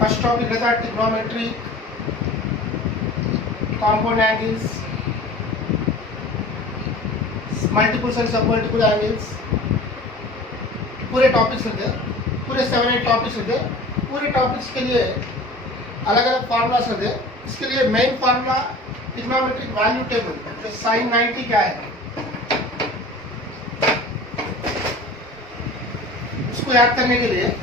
First topic रहता है trigonometry, compound angles, multiples and सब मल्टीपल एंगल्स, पूरे टॉपिक्स होते हैं, पूरे 7-8 टॉपिक्स होते हैं। पूरे टॉपिक्स के लिए अलग अलग फार्मूलास होते हैं। इसके लिए main formula trigonometric value table, जो sin 90 क्या है उसको याद करने के लिए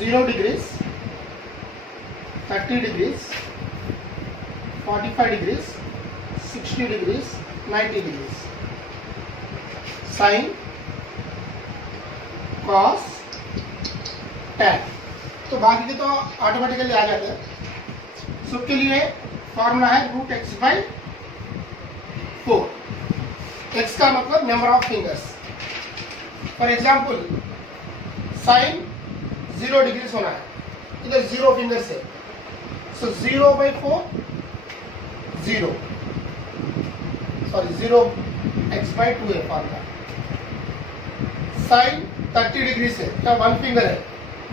zero degrees, 30 degrees, 45 degrees, 60 degrees, 90 degrees, sine, cos, tan. तो बाकी के तो ऑटोमेटिकली आ जाते हैं। सबके लिए फॉर्मूला है रूट एक्स बाई 4। एक्स का मतलब number of fingers. For example sine 0 degrees होना है, इधर 0 फिंगर से, सो 0/4 0, सॉरी 0x/2 है फॉर्मूला। साइन 30 डिग्री से क्या 1 फिंगर है,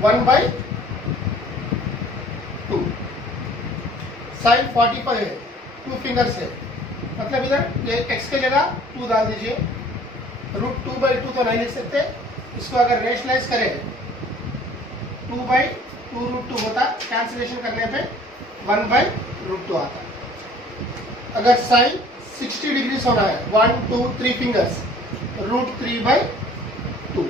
1/2। साइन 45 है 2 फिंगर से, मतलब इधर ये x के जगह 2 डाल दीजिए। √2/2 तो नहीं लिख सकते, इसको अगर रेशनलाइज करें 2/2 √2 होता, कैंसिलेशन करने पे 1/√2 आता। अगर साइन 60 डिग्री होना है, 1 2 3 fingers, √3/2।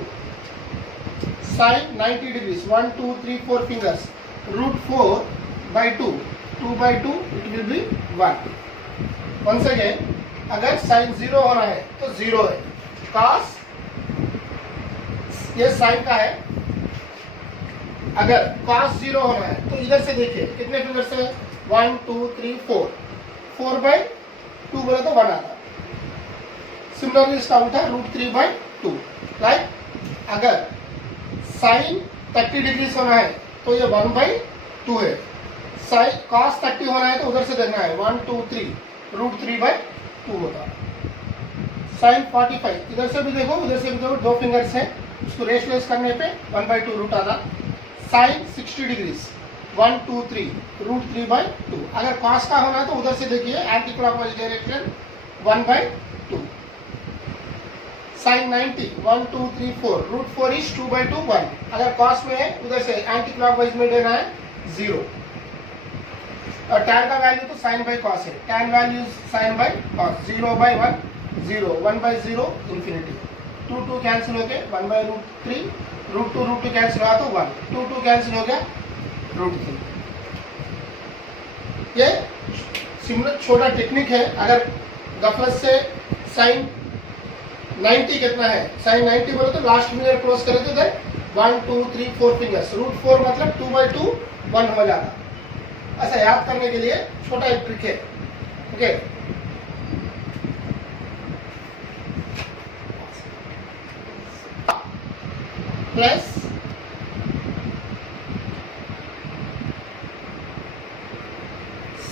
Sine 90 degree, 1 2 3 4 fingers, √4/2, 2/2 it will be 1। Once again अगर साइन 0 होना है तो 0 है। कॉस ये साइन का है, अगर cos 0 होना है तो इधर से देखिए कितने फिंगर से, 1 2 3 4, 4/2 बोले तो 1 आता। सिमिलरली इसका उल्टा √3/2। राइट। अगर साइन 30 डिग्री होना है तो ये 1/2 है। साइन cos 30 होना है तो उधर से देखना है 1 2 3, √3/2 होता। साइन 45 इधर से भी देखो उधर से भी देखो, 2 फिंगर्स है, उसको रेशनलाइज करने पे 1/2 रूट आता। Sine 60 degrees, 1 2 3, √3/2। अगर कॉस का होना है तो उधर से देखिए anti clockwise direction, 1/2। Sine 90, 1 2 3 4, √4 is 2/2 1। अगर कॉस में है उधर से एंटी क्लॉकवाइज में देना है 0। और टैन का वैल्यू तो साइन बाई कॉस है, tan value sine by cos, 0/1 0, 1/0 infinity. 2 2 cancel हो गए, 1/√3, √2 कैंसिल हुआ तो 1, 2 2 कैंसिल हो गया, √3। ये सिमिलर छोटा टेक्निक है। अगर गफलत से साइन 90 कितना है, साइन 90 बोले तो लास्ट फिंगर क्लोज करें तो इधर 1 2 3 4 फिंगर्स, √4 मतलब 2/2 1 हो जाता। ऐसा याद करने के लिए छोटा एक ट्रिक है। Okay, plus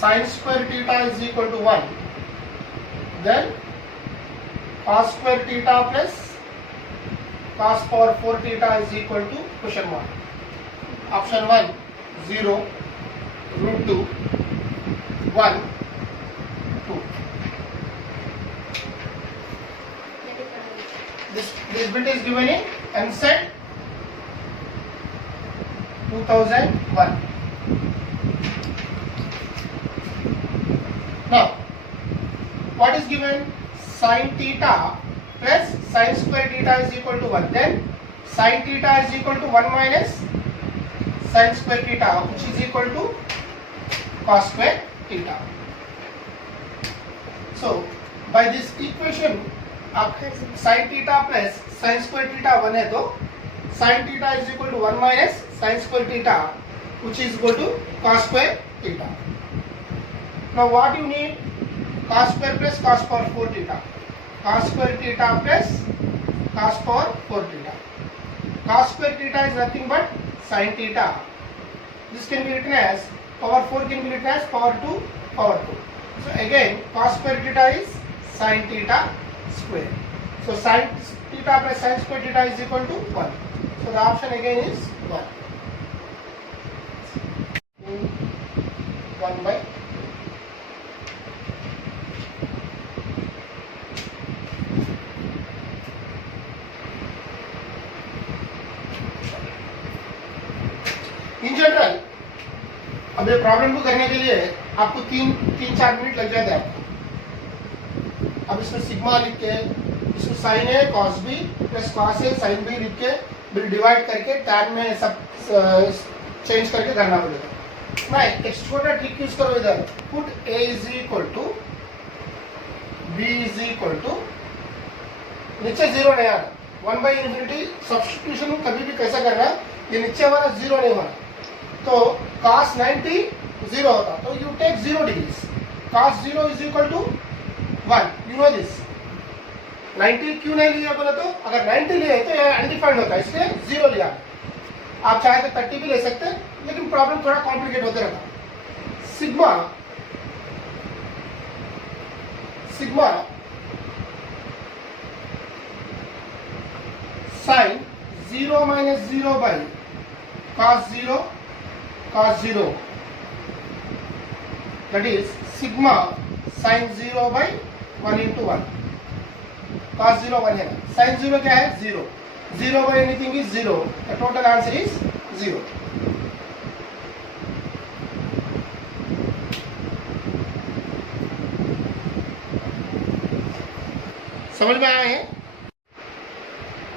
sin square theta is equal to 1, then cos square theta plus cos power 4 theta is equal to question mark. Option 1 0, √2, 1 2. This bit is given in EAMCET 2001. Now, what is given? Sin theta plus sin square theta is equal to 1. Then sin theta is equal to 1 minus sin square theta, which is equal to cos square theta. So, by this equation, sin theta plus sin square theta 1 है तो sin theta is equal to 1 minus sin square theta, which is equal to cos square theta. Now what you need? Cos square plus cos power 4 theta. Cos square theta plus cos power 4 theta. cos square theta is nothing but sin theta. This can be written as power 4 can be written as power 2 power 2. So again cos square theta is sin theta square. So sin theta plus sin square theta is equal to 1. So the option again is 1. 1 by in general अब ये problem को करने के लिए आपको 3-4 minute लग जाते हैं आपको। अब इसमें सिग्मा लिख के इसको sign A cos B plus cos A sine B लिख के फिर डिवाइड करके टैन में सब चेंज करके करना पड़ेगा। मैं एक छोटा ट्रिक यूज करो इधर, put a is equal to b is equal to नीचे जीरो नहीं आना, 1/∞ सब्स्टिट्यूशन कभी भी कैसा करना, ये नीचे वाला जीरो नहीं होना। तो cos 90 जीरो होता, तो you take 0 degrees, cos 0 is equal to 1, you know this. 90 क्यों नहीं लिया बोला, तो अगर 90 लिए तो ये अनडिफाइंड होता है, इसलिए 0 लिया। आप चाहे तो 30 भी ले सकते हैं, लेकिन प्रॉब्लम थोड़ा कॉम्प्लिकेट होते रहता। Sigma sine 0 minus 0 by cos 0 that is sigma sin 0 by 1 into 1. cos 0 1 है, sin 0 क्या है 0 by anything is 0, the total answer is 0. समझ में आया है?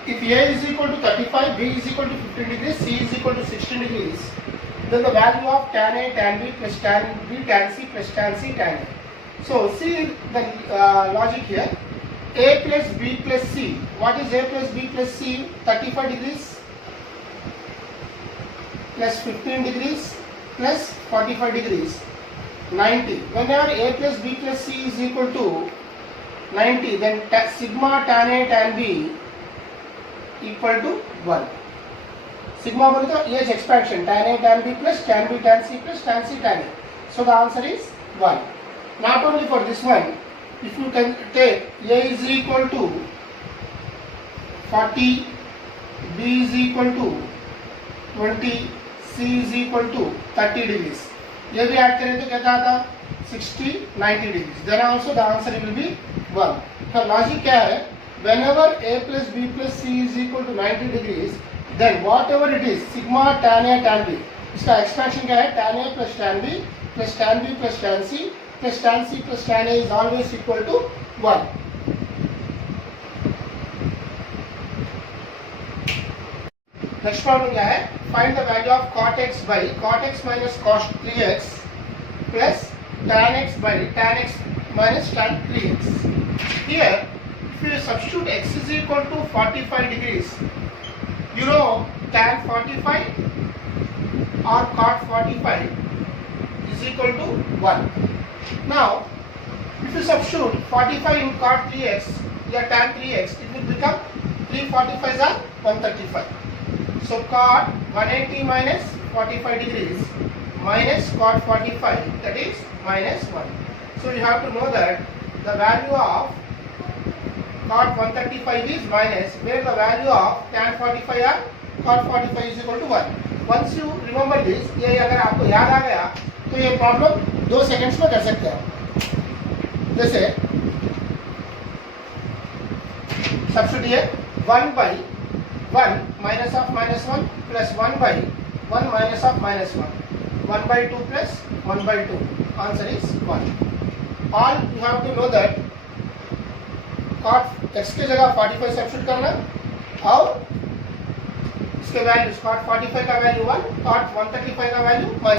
If A is equal to 35, B is equal to 15 degrees, C is equal to 16 degrees, then the value of tan A, tan B plus tan B, tan C plus tan C, tan A. So see the logic here. A plus B plus C. What is A plus B plus C? 35 degrees plus 15 degrees plus 45 degrees. 90. Whenever A plus B plus C is equal to 90, then sigma tan A tan B equal to 1. Sigma बोले तो ये expansion tan A tan B plus tan B tan C plus tan C tan A. So the answer is 1. Not only for this one, if you can take A is equal to 40, B is equal to 20, C is equal to 30 degrees. ये भी add करें तो क्या आता 60, 90 degrees. Then also the answer will be 1. तो logic क्या है? Whenever A plus B plus C is equal to 90 degrees, then whatever it is, sigma tan A tan B, इसका expansion क्या है? tan A plus tan B plus tan B plus tan C plus tan C plus tan A is always equal to 1. Next problem क्या है? Find the value of cot x by cot x minus cos 3x plus tan x by tan x minus tan 3x. Here, if you substitute x is equal to 45 degrees, you know tan 45 or cot 45 is equal to 1. Now, if you substitute 45 in cot 3x or tan 3x, it will become 345 are 135. So cot 180 minus 45 degrees minus cot 45, that is minus 1. So you have to know that the value of cot 135 is minus, where the value of tan 45 or cot 45 is equal to 1. Once you remember this, ये अगर आपको याद आ गया तो ये problem 2 seconds में कर सकते हैं। जैसे substitute 1 by 1 minus of minus 1 plus 1 by 1 minus of minus 1, 1 by 2 plus 1 by 2. Answer is 1. All you have to know that cot x के जगह 45 सब्स्टिट्यूट करना और इसके वैल्यू cot 45 का वैल्यू 1, cot 135 का वैल्यू